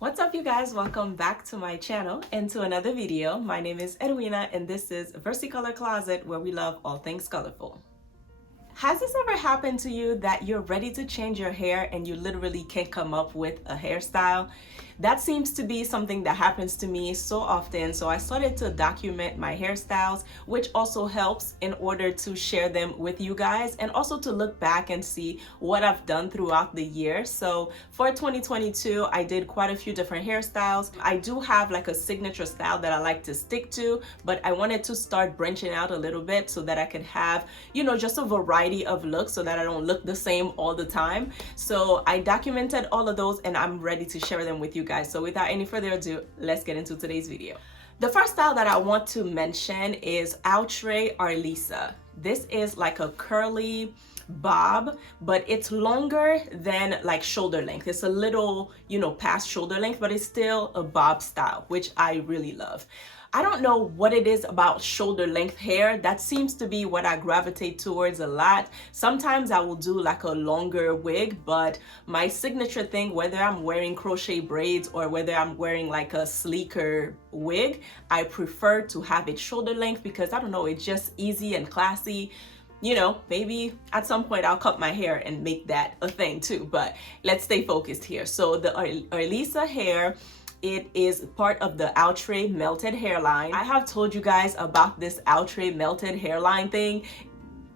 What's up, you guys? Welcome back to my channel and to another video. My name is Edwina and this is Versicolor Closet, where we love all things colorful. Has this ever happened to you that you're ready to change your hair and you literally can't come up with a hairstyle? That seems to be something that happens to me so often, so I started to document my hairstyles, which also helps in order to share them with you guys and also to look back and see what I've done throughout the year. So for 2022, I did quite a few different hairstyles. I do have like a signature style that I like to stick to, but I wanted to start branching out a little bit so that I could have, just a variety of looks so that I don't look the same all the time. So I documented all of those and I'm ready to share them with you guys. So without any further ado, let's get into today's video. The first style that I want to mention is Outre Arlissa. This is like a curly bob, but it's longer than like shoulder length. It's a little, past shoulder length, but it's still a bob style, which I really love. I don't know what it is about shoulder length hair. That seems to be what I gravitate towards a lot. Sometimes I will do like a longer wig, but my signature thing, whether I'm wearing crochet braids or whether I'm wearing like a sleeker wig, I prefer to have it shoulder length because I don't know, it's just easy and classy. Maybe at some point I'll cut my hair and make that a thing too, but let's stay focused here. So the Arlissa hair, it is part of the Outre melted hairline. I have told you guys about this Outre melted hairline thing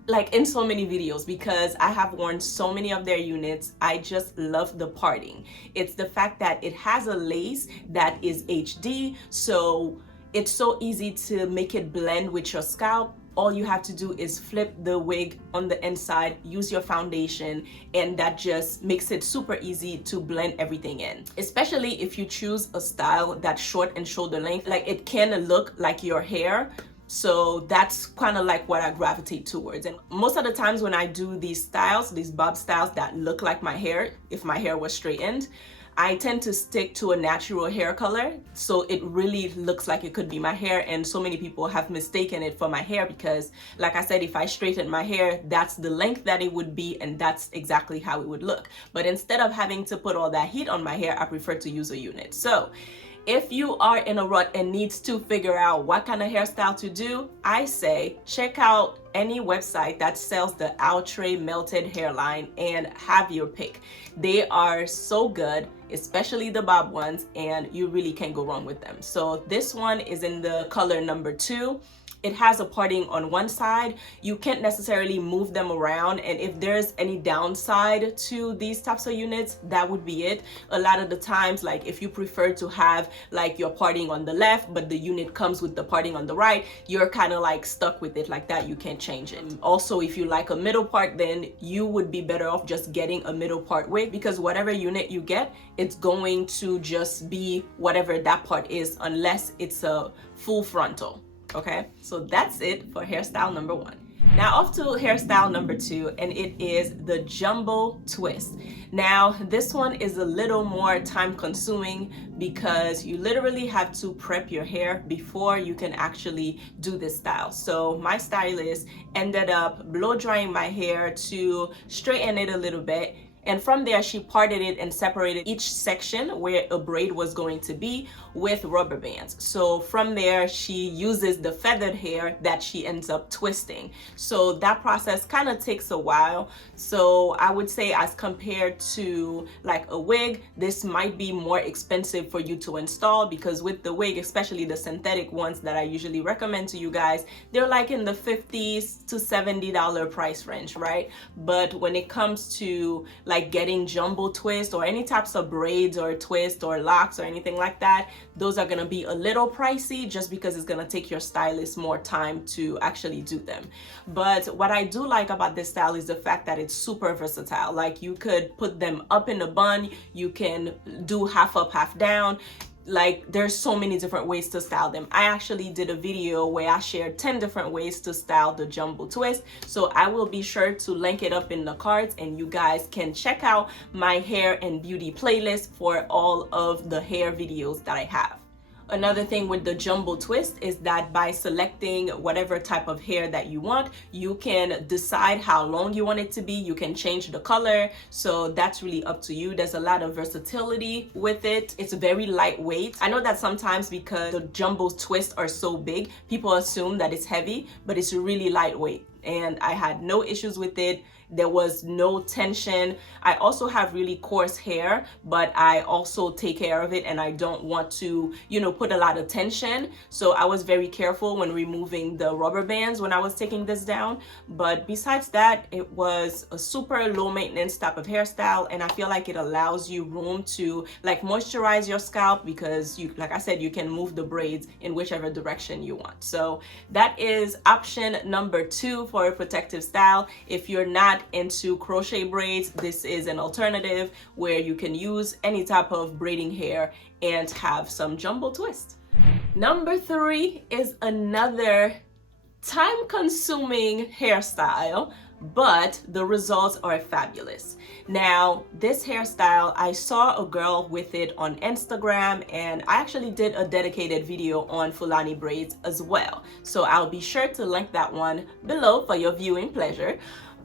like in so many videos because I have worn so many of their units. I just love the parting. It's the fact that it has a lace that is HD, so it's so easy to make it blend with your scalp. All you have to do is flip the wig on the inside, use your foundation, and that just makes it super easy to blend everything in. Especially if you choose a style that's short and shoulder length, like it can look like your hair. So that's kind of like what I gravitate towards. And most of the times when I do these styles, these bob styles that look like my hair, if my hair was straightened, I tend to stick to a natural hair color, so it really looks like it could be my hair. And so many people have mistaken it for my hair because, like I said, if I straighten my hair, that's the length that it would be and that's exactly how it would look. But instead of having to put all that heat on my hair, I prefer to use a unit. So if you are in a rut and needs to figure out what kind of hairstyle to do, I say check out any website that sells the Outre melted hairline and have your pick. They are so good, especially the bob ones, and you really can't go wrong with them. So this one is in the color number 2. It has a parting on one side. You can't necessarily move them around, and if there's any downside to these types of units, that would be it. A lot of the times, like if you prefer to have like your parting on the left but the unit comes with the parting on the right, you're kind of like stuck with it like that. You can't change it. Also, if you like a middle part, then you would be better off just getting a middle part wig, because whatever unit you get, it's going to just be whatever that part is unless it's a full frontal. Okay, so that's it for hairstyle number 1. Now off to hairstyle number 2, and it is the jumbo twist. Now this one is a little more time consuming because you literally have to prep your hair before you can actually do this style. So my stylist ended up blow drying my hair to straighten it a little bit. And from there, she parted it and separated each section where a braid was going to be with rubber bands. So from there, she uses the feathered hair that she ends up twisting. So that process kind of takes a while. So I would say as compared to like a wig, this might be more expensive for you to install, because with the wig, especially the synthetic ones that I usually recommend to you guys, they're like in the $50 to $70 price range, right? But when it comes to like getting jumbo twist or any types of braids or twist or locks or anything like that, those are gonna be a little pricey just because it's gonna take your stylist more time to actually do them. But what I do like about this style is the fact that it's super versatile. Like you could put them up in a bun, you can do half up, half down. Like there's so many different ways to style them. I actually did a video where I shared 10 different ways to style the jumbo twist, so I will be sure to link it up in the cards and you guys can check out my hair and beauty playlist for all of the hair videos that I have. Another thing with the jumbo twist is that by selecting whatever type of hair that you want, you can decide how long you want it to be. You can change the color, so that's really up to you. There's a lot of versatility with it. It's very lightweight. I know that sometimes because the jumbo twists are so big, people assume that it's heavy, but it's really lightweight, and I had no issues with it. There was no tension. I also have really coarse hair, but I also take care of it, and I don't want to, you know, put a lot of tension. So I was very careful when removing the rubber bands when I was taking this down. But besides that, it was a super low maintenance type of hairstyle, and I feel like it allows you room to like moisturize your scalp, because you, like I said, you can move the braids in whichever direction you want. So that is option number 2 for a protective style. If you're not into crochet braids, this is an alternative where you can use any type of braiding hair and have some jumbo twist. Number 3 is another time-consuming hairstyle, but the results are fabulous. Now, this hairstyle, I saw a girl with it on Instagram, and I actually did a dedicated video on Fulani braids as well. So I'll be sure to link that one below for your viewing pleasure.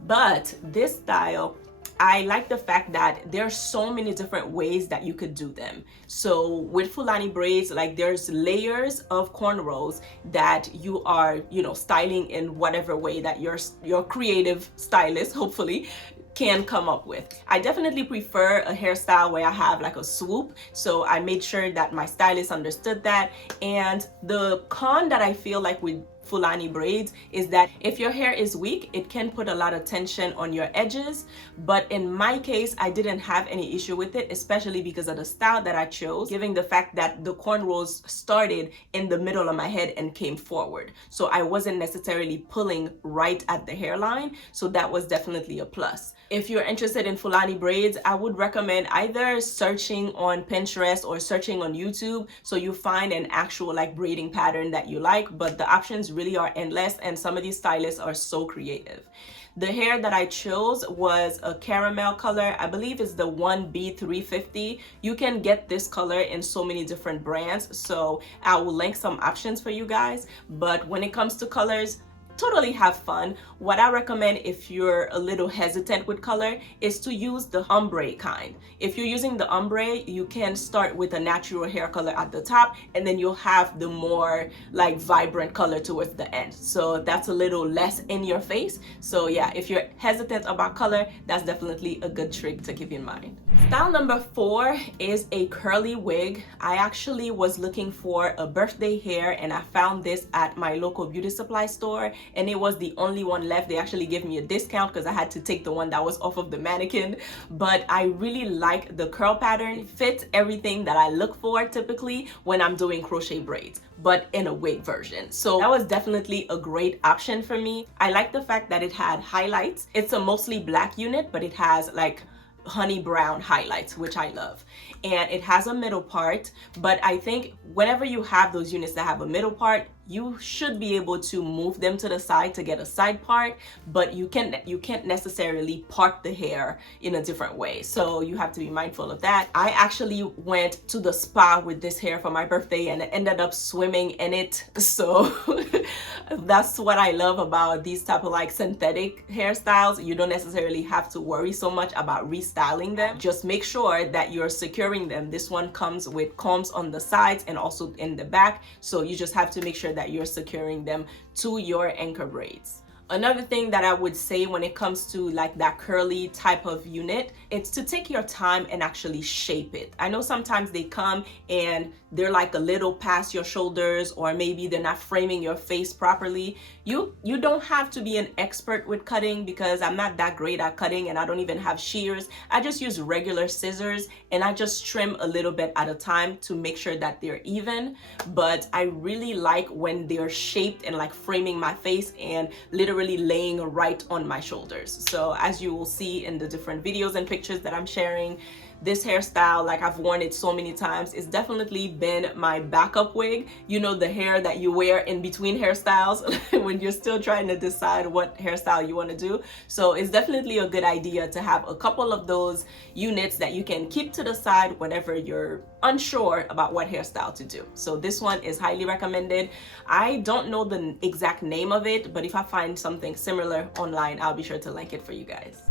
But this style, I like the fact that there's so many different ways that you could do them. So with Fulani braids, like there's layers of cornrows that you are, you know, styling in whatever way that your creative stylist, hopefully, can come up with. I definitely prefer a hairstyle where I have like a swoop, so I made sure that my stylist understood that. And the con that I feel like with Fulani braids is that if your hair is weak, it can put a lot of tension on your edges. But in my case, I didn't have any issue with it, especially because of the style that I chose, given the fact that the cornrows started in the middle of my head and came forward. So I wasn't necessarily pulling right at the hairline, so that was definitely a plus. If you're interested in Fulani braids, I would recommend either searching on Pinterest or searching on YouTube, so you find an actual like braiding pattern that you like. But the options really are endless, and some of these stylists are so creative. The hair that I chose was a caramel color. I believe it's the 1B350. You can get this color in so many different brands, so I will link some options for you guys. But when it comes to colors, totally have fun. What I recommend if you're a little hesitant with color is to use the ombre kind. If you're using the ombre, you can start with a natural hair color at the top, and then you'll have the more like vibrant color towards the end. So that's a little less in your face. So yeah, if you're hesitant about color, that's definitely a good trick to keep in mind. Style number 4 is a curly wig. I actually was looking for a birthday hair, and I found this at my local beauty supply store, and it was the only one left. They actually gave me a discount because I had to take the one that was off of the mannequin. But I really like the curl pattern. It fits everything that I look for typically when I'm doing crochet braids, but in a wig version. So that was definitely a great option for me. I like the fact that it had highlights. It's a mostly black unit, but it has like honey brown highlights, which I love. And it has a middle part, but I think whenever you have those units that have a middle part, you should be able to move them to the side to get a side part, but you can't necessarily part the hair in a different way. So you have to be mindful of that. I actually went to the spa with this hair for my birthday and ended up swimming in it. So that's what I love about these type of like synthetic hairstyles. You don't necessarily have to worry so much about restyling them. Just make sure that you're securing them. This one comes with combs on the sides and also in the back. So you just have to make sure that you're securing them to your anchor braids. Another thing that I would say when it comes to like that curly type of unit, it's to take your time and actually shape it. I know sometimes they come and they're like a little past your shoulders, or maybe they're not framing your face properly. You don't have to be an expert with cutting, because I'm not that great at cutting and I don't even have shears. I just use regular scissors and I just trim a little bit at a time to make sure that they're even. But I really like when they're shaped and like framing my face and literally laying right on my shoulders. So as you will see in the different videos and pictures that I'm sharing, this hairstyle, like I've worn it so many times. It's definitely been my backup wig. You know, the hair that you wear in between hairstyles when you're still trying to decide what hairstyle you want to do. So it's definitely a good idea to have a couple of those units that you can keep to the side whenever you're unsure about what hairstyle to do. So this one is highly recommended. I don't know the exact name of it, but if I find something similar online, I'll be sure to link it for you guys.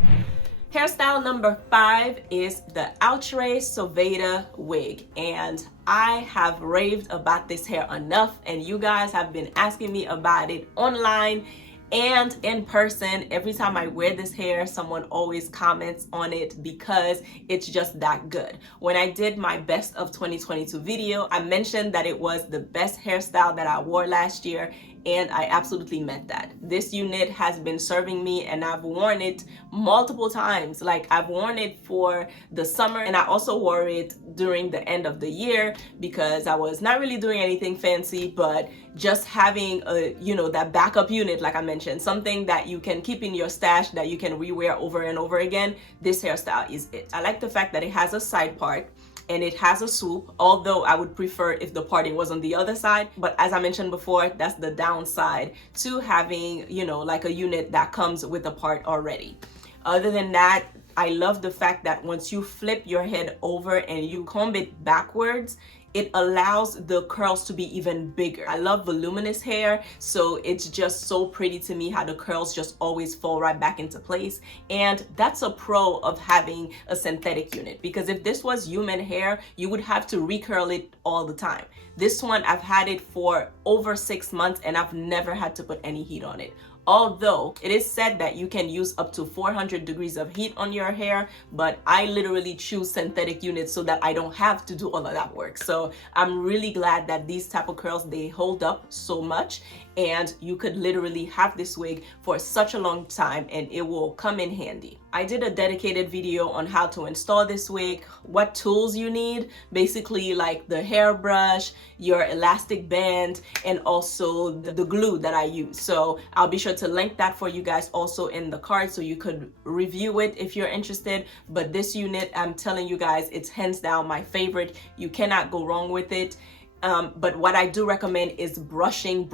Hairstyle number 5 is the Outre Suvi wig, and I have raved about this hair enough, and you guys have been asking me about it online and in person. Every time I wear this hair, someone always comments on it because it's just that good. When I did my best of 2022 video, I mentioned that it was the best hairstyle that I wore last year, and I absolutely meant that. This unit has been serving me, and I've worn it multiple times. Like, I've worn it for the summer, and I also wore it during the end of the year because I was not really doing anything fancy, but just having a, you know, that backup unit, like I mentioned, something that you can keep in your stash that you can rewear over and over again. This hairstyle is it. I like the fact that it has a side part and it has a swoop, although I would prefer if the parting was on the other side. But as I mentioned before, that's the downside to having, you know, like a unit that comes with a part already. Other than that, I love the fact that once you flip your head over and you comb it backwards, it allows the curls to be even bigger. I love voluminous hair, so it's just so pretty to me how the curls just always fall right back into place. And that's a pro of having a synthetic unit, because if this was human hair, you would have to recurl it all the time. This one, I've had it for over 6 months and I've never had to put any heat on it. Although it is said that you can use up to 400 degrees of heat on your hair, but I literally choose synthetic units so that I don't have to do all of that work. So I'm really glad that these type of curls, they hold up so much, and you could literally have this wig for such a long time and it will come in handy. I did a dedicated video on how to install this wig, what tools you need, basically like the hairbrush, your elastic band, and also the glue that I use. So I'll be sure to link that for you guys also in the card so you could review it if you're interested. But this unit, I'm telling you guys, it's hands down my favorite. You cannot go wrong with it. But what I do recommend is brushing.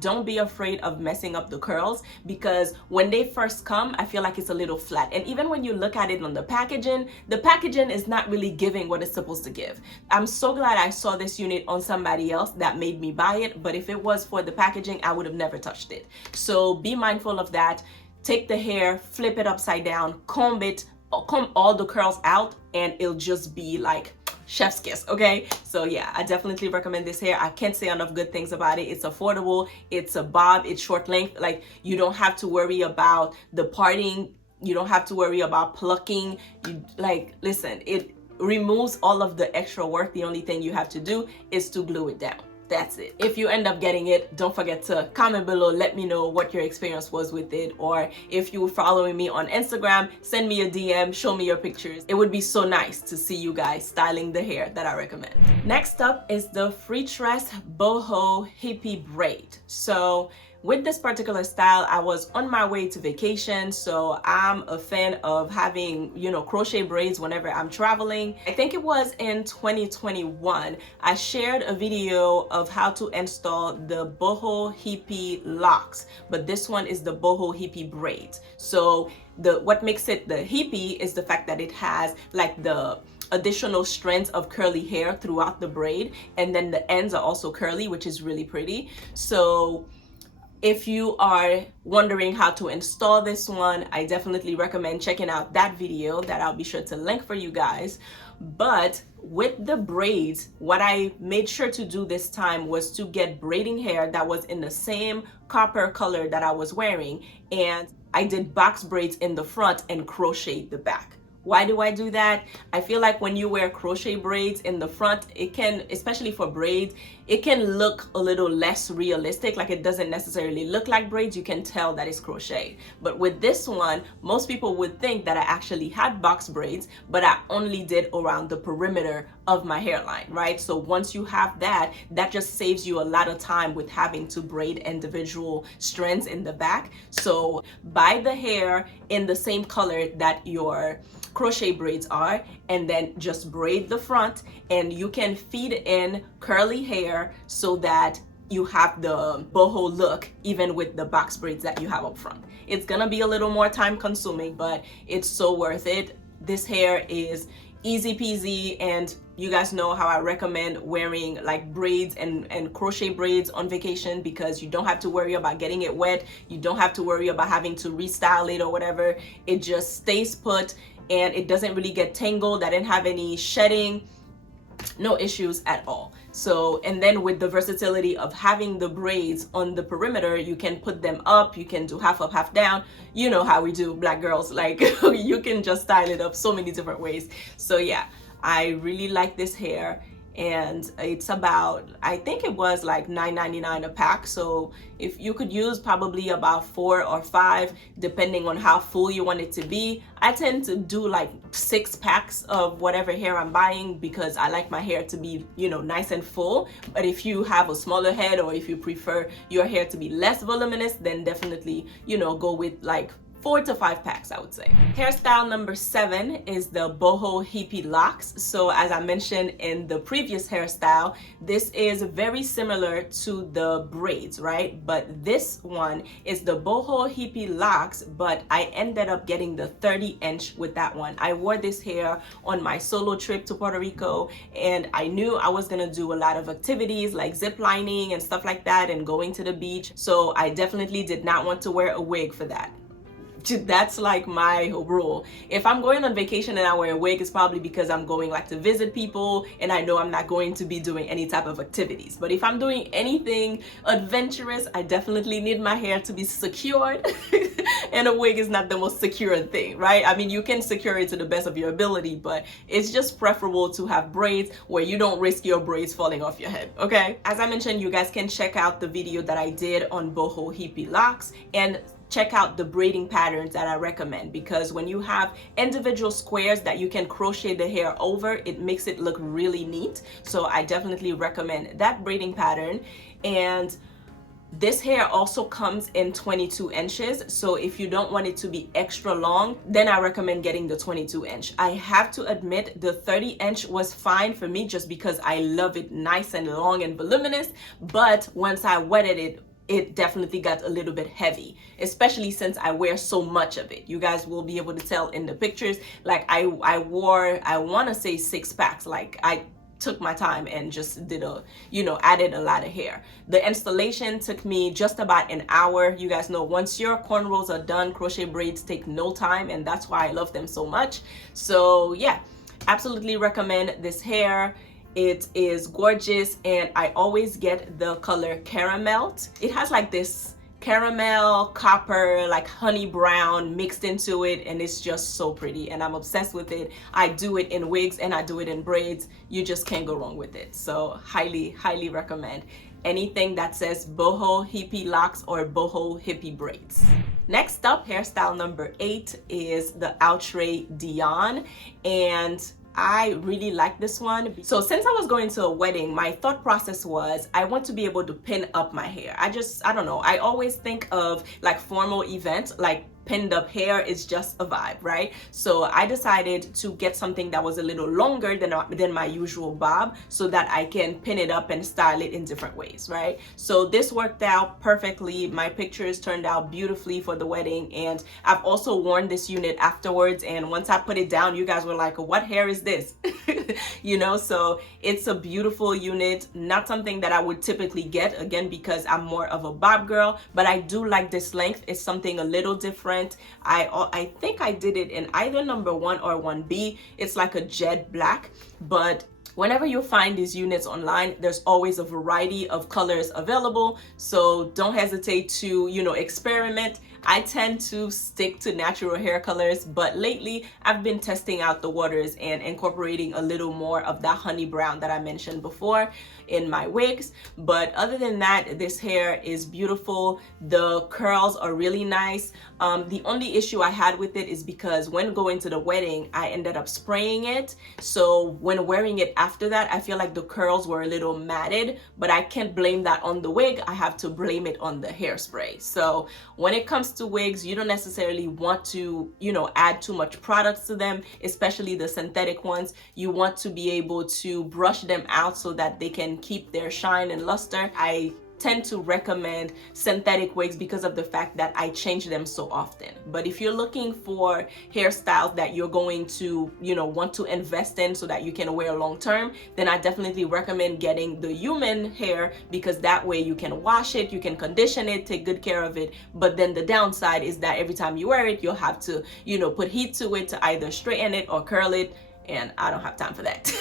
Don't be afraid of messing up the curls, because when they first come, I feel like it's a little flat. And even when you look at it on the packaging is not really giving what it's supposed to give. I'm so glad I saw this unit on somebody else that made me buy it, but if it was for the packaging, I would have never touched it. So be mindful of that. Take the hair, flip it upside down, comb all the curls out, and it'll just be like chef's kiss. Okay, so yeah, I definitely recommend this hair. I can't say enough good things about it. It's affordable, it's a bob, it's short length. Like, you don't have to worry about the parting, you don't have to worry about plucking. You, like, listen, it removes all of the extra work. The only thing you have to do is to glue it down. That's it. If you end up getting it, don't forget to comment below. Let me know what your experience was with it. Or if you were following me on Instagram, send me a DM, show me your pictures. It would be so nice to see you guys styling the hair that I recommend. Next up is the Freetress Boho Hippie Braid. So with this particular style, I was on my way to vacation, so I'm a fan of having, you know, crochet braids whenever I'm traveling. I think it was in 2021, I shared a video of how to install the Boho Hippie locks, but this one is the Boho Hippie braids. So what makes it the Hippie is the fact that it has like the additional strands of curly hair throughout the braid, and then the ends are also curly, which is really pretty. So if you are wondering how to install this one, I definitely recommend checking out that video that I'll be sure to link for you guys. But with the braids, what I made sure to do this time was to get braiding hair that was in the same copper color that I was wearing, and I did box braids in the front and crocheted the back. Why do I do that? I feel like when you wear crochet braids in the front, it can, especially for braids, it can look a little less realistic. Like, it doesn't necessarily look like braids. You can tell that it's crochet. But with this one, most people would think that I actually had box braids, but I only did around the perimeter of my hairline, right? So once you have that, that just saves you a lot of time with having to braid individual strands in the back. So buy the hair in the same color that your crochet braids are, and then just braid the front, and you can feed in curly hair so that you have the boho look even with the box braids that you have up front. It's gonna be a little more time consuming, but it's so worth it. This hair is easy peasy, and you guys know how I recommend wearing like braids and crochet braids on vacation, because you don't have to worry about getting it wet. You don't have to worry about having to restyle it or whatever. It just stays put and it doesn't really get tangled. I didn't have any shedding, no issues at all. So, and then with the versatility of having the braids on the perimeter, you can put them up, you can do half up, half down. You know how we do, Black girls, like you can just style it up so many different ways. So yeah, I really like this hair, and it's about, I think it was like $9.99 a pack. So if you could use probably about 4 or 5 depending on how full you want it to be. I tend to do like 6 packs of whatever hair I'm buying because I like my hair to be, you know, nice and full. But if you have a smaller head, or if you prefer your hair to be less voluminous, then definitely, you know, go with like 4 to 5 packs, I would say. Hairstyle number 7 is the Boho Hippie locks. So as I mentioned in the previous hairstyle, this is very similar to the braids, right? But this one is the Boho Hippie locks, but I ended up getting the 30-inch with that one. I wore this hair on my solo trip to Puerto Rico, and I knew I was gonna do a lot of activities like zip lining and stuff like that and going to the beach. So I definitely did not want to wear a wig for that. That's like my rule. If I'm going on vacation and I wear a wig, it's probably because I'm going like to visit people and I know I'm not going to be doing any type of activities. But if I'm doing anything adventurous, I definitely need my hair to be secured. And a wig is not the most secure thing, right? I mean, you can secure it to the best of your ability, but it's just preferable to have braids where you don't risk your braids falling off your head, okay? As I mentioned, you guys can check out the video that I did on Boho Hippie locks and check out the braiding patterns that I recommend, because when you have individual squares that you can crochet the hair over, it makes it look really neat. So I definitely recommend that braiding pattern. And this hair also comes in 22 inches. So if you don't want it to be extra long, then I recommend getting the 22-inch. I have to admit the 30-inch was fine for me just because I love it nice and long and voluminous. But once I wetted it, it definitely got a little bit heavy, especially since I wear so much of it. You guys will be able to tell in the pictures, like I wore, I want to say 6 packs. Like I took my time and just did a, you know, added a lot of hair. The installation took me just about an hour. You guys know once your cornrows are done, crochet braids take no time, and that's why I love them so much. So yeah, absolutely recommend this hair. It is gorgeous, and I always get the color caramel. It has like this caramel, copper, like honey brown mixed into it, and it's just so pretty, and I'm obsessed with it. I do it in wigs and I do it in braids. You just can't go wrong with it. So highly recommend anything that says Boho Hippie locks or Boho Hippie braids. Next up, hairstyle number 8 is the Outre Dionne, and I really like this one. So since I was going to a wedding, my thought process was I want to be able to pin up my hair. I don't know, I always think of like formal events, like pinned up hair is just a vibe, right? So I decided to get something that was a little longer than my usual bob, so that I can pin it up and style it in different ways, right? So this worked out perfectly. My pictures turned out beautifully for the wedding, and I've also worn this unit afterwards, and once I put it down, you guys were like, what hair is this? You know, so it's a beautiful unit, not something that I would typically get, again, because I'm more of a bob girl, but I do like this length. It's something a little different. I think I did it in either number 1 or 1B. It's like a jet black, but whenever you find these units online, there's always a variety of colors available. So don't hesitate to, you know, experiment. I tend to stick to natural hair colors, but lately I've been testing out the waters and incorporating a little more of that honey brown that I mentioned before in my wigs. But other than that, this hair is beautiful. The curls are really nice. The only issue I had with it is because when going to the wedding, I ended up spraying it. So when wearing it after that, I feel like the curls were a little matted, but I can't blame that on the wig. I have to blame it on the hairspray. So when it comes to wigs, you don't necessarily want to, add too much products to them, especially the synthetic ones. You want to be able to brush them out so that they can keep their shine and luster. I tend to recommend synthetic wigs because of the fact that I change them so often. But if you're looking for hairstyles that you're going to, want to invest in so that you can wear long term, then I definitely recommend getting the human hair, because that way you can wash it, you can condition it, take good care of it. But then the downside is that every time you wear it, you'll have to, put heat to it to either straighten it or curl it, and I don't have time for that.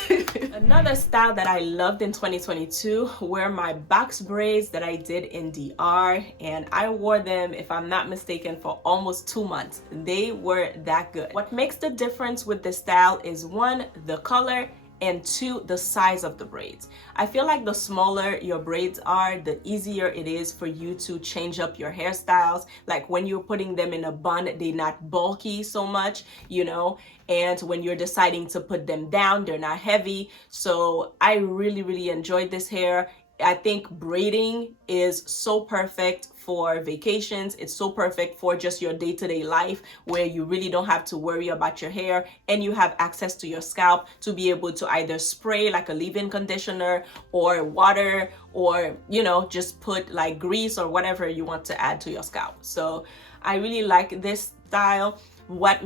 Another style that I loved in 2022 were my box braids that I did in DR, and I wore them, if I'm not mistaken, for almost 2 months. They were that good. What makes the difference with this style is, one, the color, and two, the size of the braids. I feel like the smaller your braids are, the easier it is for you to change up your hairstyles. Like when you're putting them in a bun, they're not bulky so much, and when you're deciding to put them down, they're not heavy. So I really enjoyed this hair. I think braiding is so perfect for vacations. It's so perfect for just your day-to-day life, where you really don't have to worry about your hair and you have access to your scalp to be able to either spray like a leave-in conditioner or water, or just put like grease or whatever you want to add to your scalp. So I really like this style. What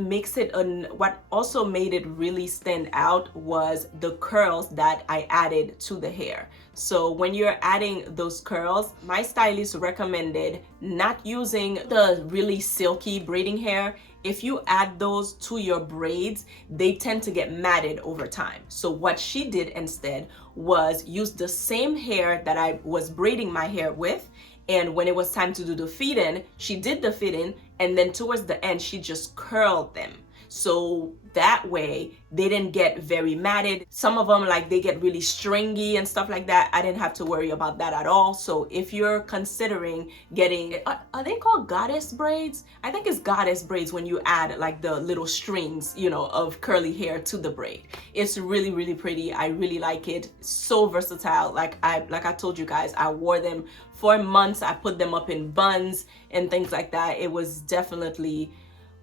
also made it really stand out was the curls that I added to the hair. So when you're adding those curls, my stylist recommended not using the really silky braiding hair. If you add those to your braids, they tend to get matted over time. So what she did instead was use the same hair that I was braiding my hair with, and when it was time to do the feed-in, she did the feed-in, and then towards the end, she just curled them. So that way they didn't get very matted. Some of them, like, they get really stringy and stuff like that. I didn't have to worry about that at all. So if you're considering getting, are they called goddess braids? I think it's goddess braids when you add like the little strings, of curly hair to the braid. It's really pretty. I really like it. So versatile. Like I told you guys, I wore them for months. I put them up in buns and things like that. It was definitely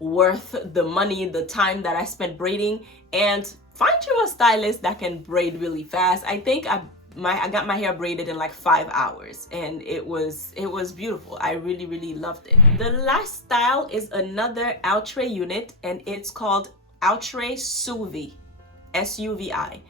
worth the money, the time that I spent braiding. And find you a stylist that can braid really fast. I think I got my hair braided in like 5 hours, and it was beautiful. I really loved it. The last style is another Outre unit, and it's called Outre Suvi, S-U-V-I.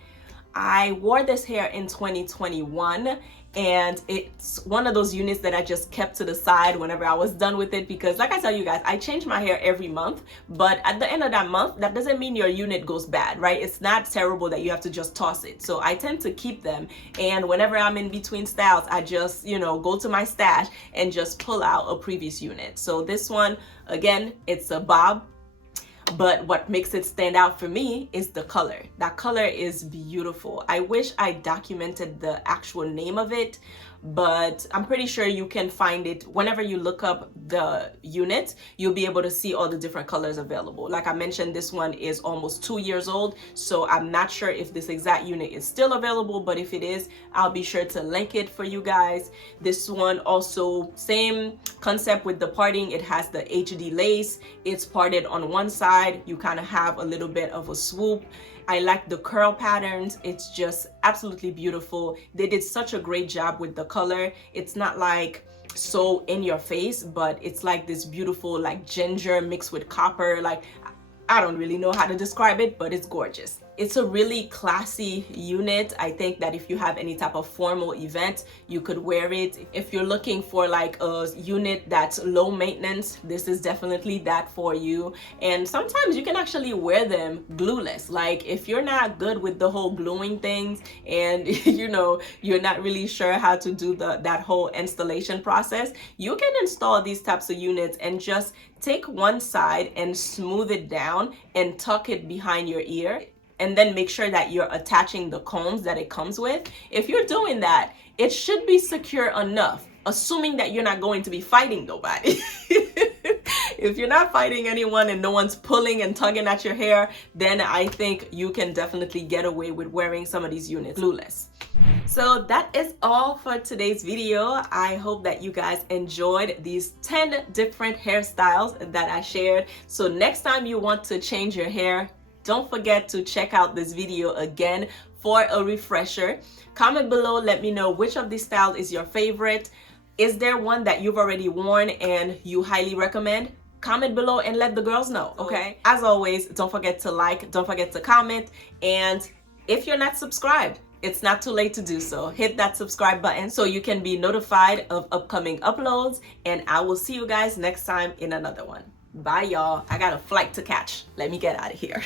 I wore this hair in 2021, and it's one of those units that I just kept to the side whenever I was done with it, because like I tell you guys, I change my hair every month, but at the end of that month, that doesn't mean your unit goes bad, right? It's not terrible that you have to just toss it. So I tend to keep them, and whenever I'm in between styles, I just, go to my stash and just pull out a previous unit. So this one, again, it's a bob. But what makes it stand out for me is the color. That color is beautiful. I wish I documented the actual name of it, but I'm pretty sure you can find it. Whenever you look up the unit, you'll be able to see all the different colors available. Like I mentioned, this one is almost 2 years old, so I'm not sure if this exact unit is still available, but if it is, I'll be sure to link it for you guys. This one also, same concept with the parting. It has the HD lace. It's parted on one side. You kind of have a little bit of a swoop. I like the curl patterns. It's just absolutely beautiful. They did such a great job with the color. It's not like so in your face, but it's like this beautiful like ginger mixed with copper. Like, I don't really know how to describe it, but it's gorgeous. It's a really classy unit. I think that if you have any type of formal event, you could wear it. If you're looking for like a unit that's low maintenance, this is definitely that for you. And sometimes you can actually wear them glueless. Like if you're not good with the whole gluing things and you know, you're not really sure how to do that whole installation process, you can install these types of units and just take one side and smooth it down and tuck it behind your ear, and then make sure that you're attaching the combs that it comes with. If you're doing that, it should be secure enough, assuming that you're not going to be fighting nobody. If you're not fighting anyone and no one's pulling and tugging at your hair, then I think you can definitely get away with wearing some of these units glueless. So that is all for today's video. I hope that you guys enjoyed these 10 different hairstyles that I shared. So next time you want to change your hair, don't forget to check out this video again for a refresher. Comment below, let me know which of these styles is your favorite. Is there one that you've already worn and you highly recommend? Comment below and let the girls know, okay? As always, don't forget to like, don't forget to comment, and if you're not subscribed, it's not too late to do so. Hit that subscribe button so you can be notified of upcoming uploads, and I will see you guys next time in another one. Bye, y'all. I got a flight to catch. Let me get out of here.